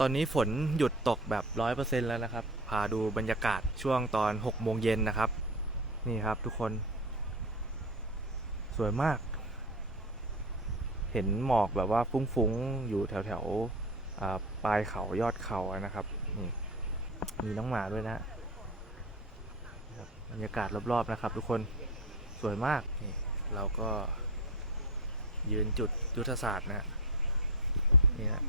ตอนนี้ฝนหยุดตกแบบ100%แล้วนะครับพาดูบรรยากาศช่วงตอน6 โมงเย็นนะครับนี่ครับทุกคนสวยมากเห็นหมอกแบบว่าฟุ้งๆอยู่แถวๆปลายเขายอดเขาอะนะครับนี่มีน้องหมาด้วยนะบรรยากาศรอบๆนะครับทุกคนสวยมากนี่เราก็ยืนจุดยุทธศาสตร์นะนี่ฮะ